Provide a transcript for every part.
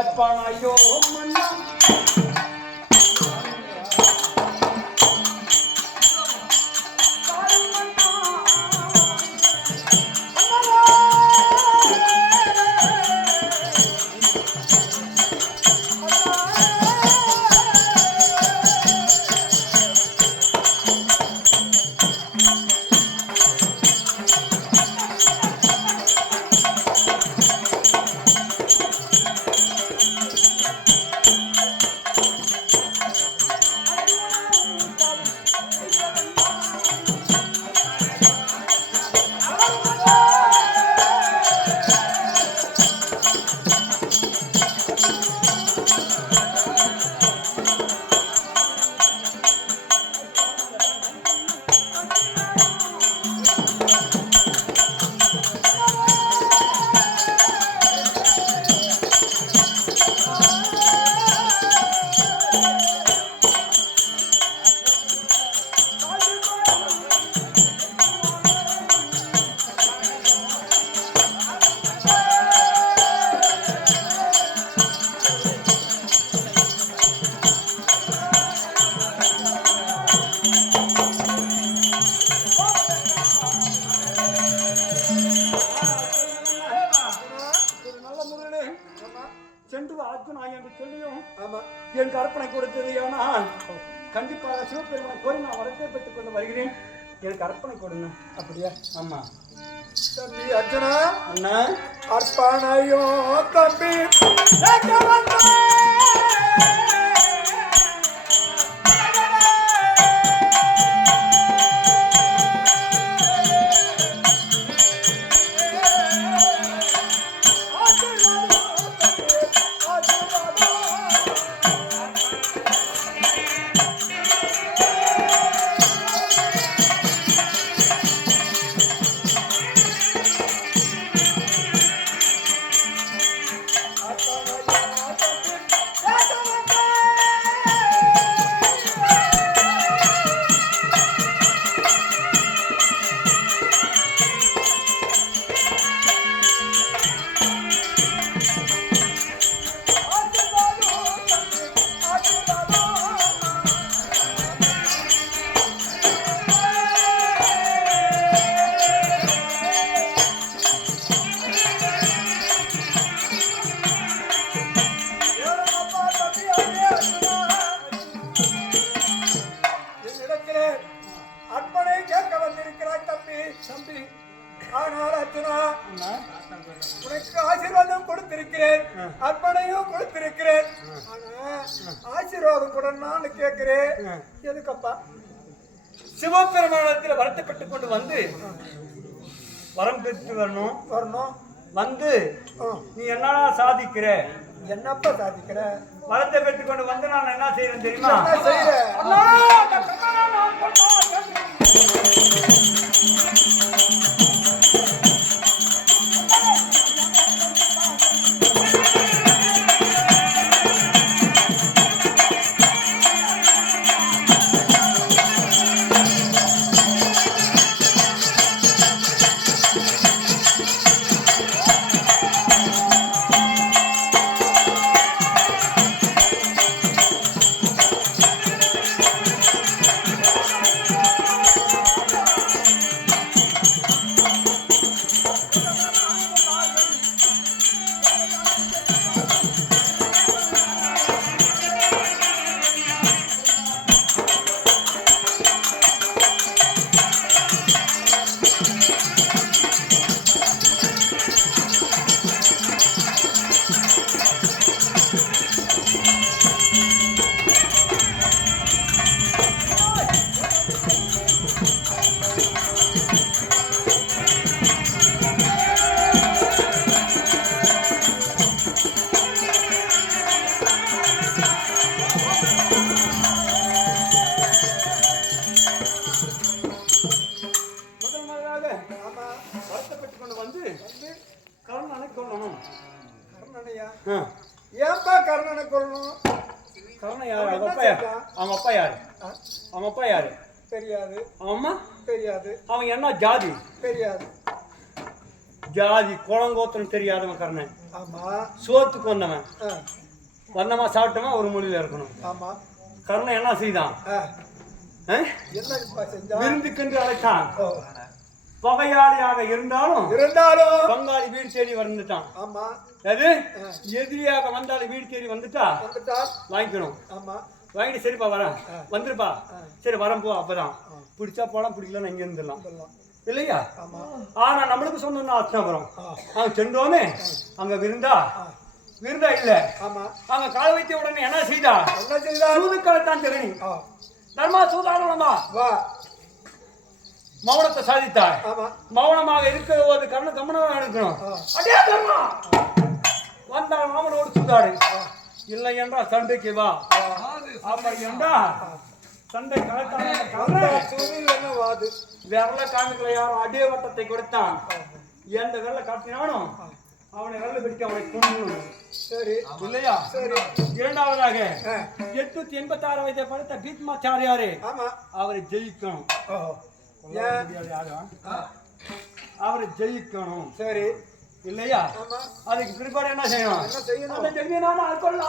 ஐயோ மன்னா என் கற்பனை கொடுத்தது ஆனால் கண்டிப்பாக சிவபெருமனை கோரி நான் வரத்தை பெற்றுக் கொண்டு வருகிறேன். எனக்கு அர்ப்பணை கொடுங்க. அப்படியா? ஆமா தம்பி அர்ஜுனா. அண்ணா அர்ப்பணையோ தம்பி உனக்கு ஆசீர்வாதம் கொடுத்திருக்கிறேன், அர்ப்பணையும் கொடுத்திருக்கிறேன். ஆசீர்வாதம் கூட நான் கேட்கிறேன். எதுக்கப்பா? சிவபெருமானத்தில் வருத்தப்பட்டுக் கொண்டு வந்து வரம் பெற்று வரணும் வந்து நீ என்ன சாதிக்கிற? என்னப்பா சாதிக்கிற? வரத்தை பெற்றுக் கொண்டு வந்து நான் என்ன செய்யறேன் தெரியுமா? ஏன்பா கர்ணனை கொல்லணும்? கர்ணன் யாரு? அவங்க அப்பா யாரு? அவங்க அப்பா யாரு? தெரியாது. அவன் அம்மா தெரியாது. அவன் என்ன ஜாதி? தெரியாது. ஜாதி குளங்கோத்திரம் தெரியாதவன் கர்ணன். ஆமா. சோத்துக்கு வந்தவன் வந்தமா சாப்பிட்டமா ஒரு மொழியில இருக்கணும். ஆமா. கர்ணன் என்ன செய்தான்? விருந்துக்கென்று அழைத்தான். பகையாளியாக இருந்தாலும் பங்காளி வீடு தேடி வந்துட்டான். ஆமா. அது எதிரியாக வந்தாலும் வீடு தேடி வந்துட்டா வாங்கிக்கணும். ஆமா. வாங்கிட்டு சரிப்பா வரேன் வந்துருப்பா சரி வரேன் போ. அப்பதான் பிடிச்சா போலாம் பிடிக்கலன்னு இங்க இருந்துடலாம் இல்லையா? ஆனா நம்மளுக்கு சொன்னா அர்த்தம் வரும். அங்க சென்றோமே அங்க விருந்தா இல்ல. அங்க கால வைத்த உடனே என்ன செய்தா? சூதுக்களைத்தான் தெரியும். தர்மா சூதாரணமா மௌனத்தை சாதித்தாய். மௌனமாக இருக்கிற கண்ணு கவனமாக இருக்கணும். அடே தர்மா வந்தால் மாமனோடு சூதாடு இல்லை என்றால் சண்டைக்கு வா. அப்படி என்றா சண்டை விரல காமிக்கல யாரும் அதே வட்டத்தை கொடுத்தான். எந்த விரல காட்டினாலும் அவனை விரல பிடிக்க அவனை கொண்டு சரி இல்லையா? சரி. இரண்டாவதாக 886 வயதை படுத்த பீஷ்மாச்சாரியாரே அவரை ஜெயிக்கணும். அவரை ஜெயிக்கணும். சரி இல்லையா? அதுக்கு பிற்பாடு என்ன செய்யணும்? அந்த ஜெயினான ஆட்கள்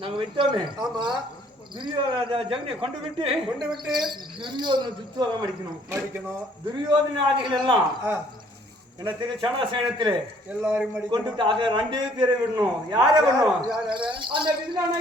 நாங்க விட்டோமே. ஆமா. ஜெகனியை கொண்டு விட்டு துரியோதன துச்சோதனம் அடிக்கணும். துரியோதனாதிகள் எல்லாம் என்ன திரு சனாசேனத்திலே எல்லாரும் கொண்டு விட்டு ஆக 2 பேரை விடணும். யாரை விடணும்? அந்த வில்லானை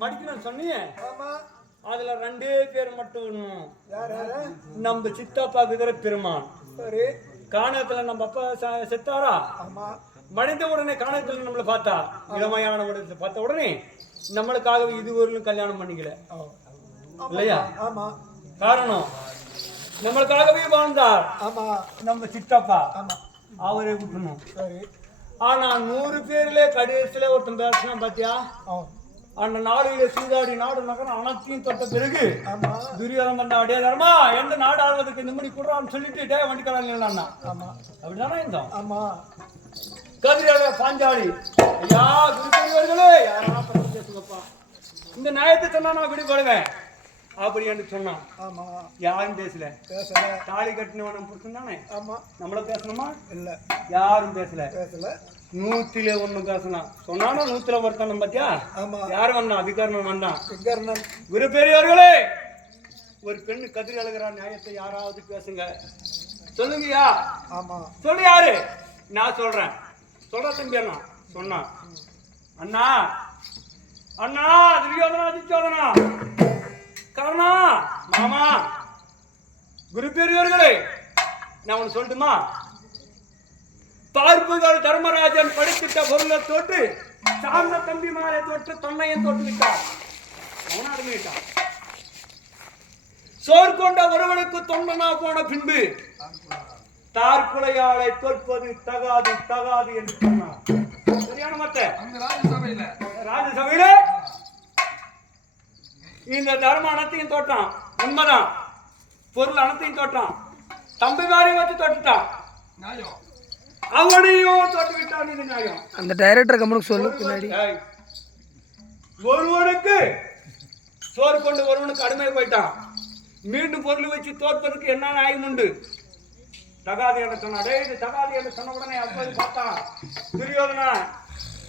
மடிக்கணும் சொன்னீங்க. அதுல 2 பேர் மட்டும் நம்ம சித்தப்பா விதர பெருமான். காணத்துல நம்ம அப்பா செத்தாரா? மனித உடனே காணத்துல நம்மள பார்த்தா இளமையான உடனே பார்த்த உடனே நம்மளுக்காக இதுவரையிலும் கல்யாணம் பண்ணிக்கல இல்லையா? காரணம் நம்மளுக்காகவே வாழ்ந்தார் நம்ம சித்தப்பா. அவரை விட்டுணும். ஆனா 100 பேர்ல கடைசியில ஒருத்தன் பேசினா பாத்தியா? அந்த நாடுகளை சூதாடி நாடு நகரம் அனைத்தையும் தொட்ட பிறகு துரியோதனம் பண்ண அடே தர்மா எந்த நாடு ஆள்வதற்கு நிம்மதி கொடுறான்னு சொல்லிட்டு டே வண்டிக்கிறாங்க. அப்படிதானே இருந்தோம். ஆமா. கதிரால பாஞ்சாலி ஐயா குருக்கர்களே யாரா பேசுங்கப்பா இந்த நியாயத்தை சொன்னா நான் விடுபடுவேன் அப்படி என்று சொன்னான். ஆமா. யாரும் பேசல. தாலி கட்டினவனும் புருஷன் தானே. ஆமா. நம்மள பேசணுமா? இல்ல. யாரும் பேசல. 100ல 1 பேசலாம் சொன்னானா 100ல ஒருத்தனும் பாத்தியா? யாரும் வந்தான்? அதிகாரம் வந்தான். குரு பெரியவர்களே ஒரு பெண்ணு கதிரி அழகிறா நியாயத்தை யாராவது பேசுங்க சொல்லுங்கயா. ஆமா சொல்லு. யாரு? நான் சொல்றேன். சொல்ற தம்பி அண்ணா சொன்னான். அண்ணா அண்ணா துரியோதனா துச்சோதனா கர்ணா மாமா குரு பெரியவர்களே, நான் ஒன்று சொல்லட்டுமா? பார்ப்புகள் தர்மராஜன் படித்திட்ட பொருளை தோற்று சார்ந்த தம்பிமாரை தோற்று தன்னையும் தோற்று விட்டார். அவன் அருமையிட்டான். சோர் கொண்ட ஒருவனுக்கு தொண்டனா போன பின்பு தார்குலையாளை தோற்பது தகாது தகாது என்று சொன்னார். சரியான மத்த ராஜசபையில இந்த தர்ம அனைத்தையும் தோட்டான். உண்மைதான், பொருள் அனைத்தையும் தோட்டான். தம்பி மாதிரி வச்சு தோட்டுட்டான். அவனையும் தோட்டு விட்டான். இது நியாயம். அந்த டைரக்டர் கம்பெனிக்கு சொல்லு. பின்னாடி ஒருவனுக்கு சோறு கொண்டு ஒருவனுக்கு அடிமை போயிட்டான். மீண்டும் பொருள் வச்சு தோற்பதற்கு என்ன நியாயம் உண்டு? தகாதி என்று சொன்னாடே. இது தகாதி என்று சொன்ன உடனே அப்போது பார்த்தான் துரியோதனன்.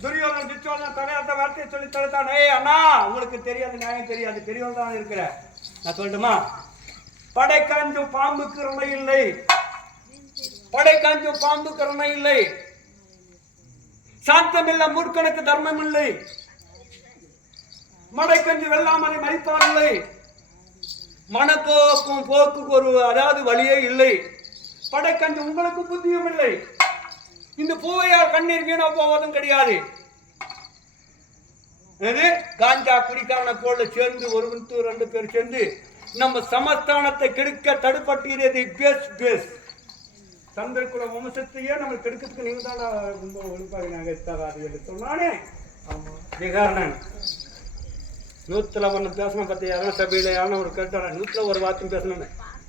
துரியோதனன் தடையாத்த வார்த்தையை சொல்லி தடுத்தான். ஏய் அண்ணா, உங்களுக்கு தெரியாது, நியாயம் தெரியாது, பெரியவன் தான் இருக்கிற. நான் சொல்லட்டுமா? படை காஞ்சும் பாம்புக்கு ரணை இல்லை. படை காஞ்சும் பாம்புக்கு ரணை இல்லை. சாந்தம் இல்ல மூர்க்கனுக்கு தர்மம் இல்லை. மடை கஞ்சி வெள்ளாமலை மறிப்பான் இல்லை. மனப்போக்கும் போக்குக்கு ஒரு அதாவது வழியே இல்லை. படை கஞ்சி உங்களுக்கு புத்தியும் இல்லை. இந்த பூவையால் கண்ணீர் வீணா போவதும் கிடையாது. காஞ்சா குடிக்காரனை போல சேர்ந்து ஒருவன் ரெண்டு பேர் சேர்ந்து நம்ம சமஸ்தானத்தை கெடுக்க தடுப்பட்டது. பேஸ் சந்திரகுல வம்சத்தையே நம்ம கெடுக்கிறதுக்கு நீங்க தான் ரொம்ப ஒழுங்காக நாங்கள் என்று சொன்னானே. விகாரணன் 100 பேசணும். 10 சபையில யாரும் ஒரு கேட்டார 100 ஒரு வார்த்தையும் பேசணுமே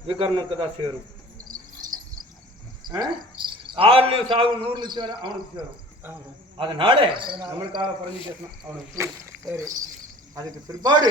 விகரணனுக்கு தான் சேரும். 6 சாவு 100 சேரும், அவனுக்கு சேரும். அதனால நம்மளுக்காக பறந்து பேசணும் அவனுக்கு. சரி, அதுக்கு பிற்பாடு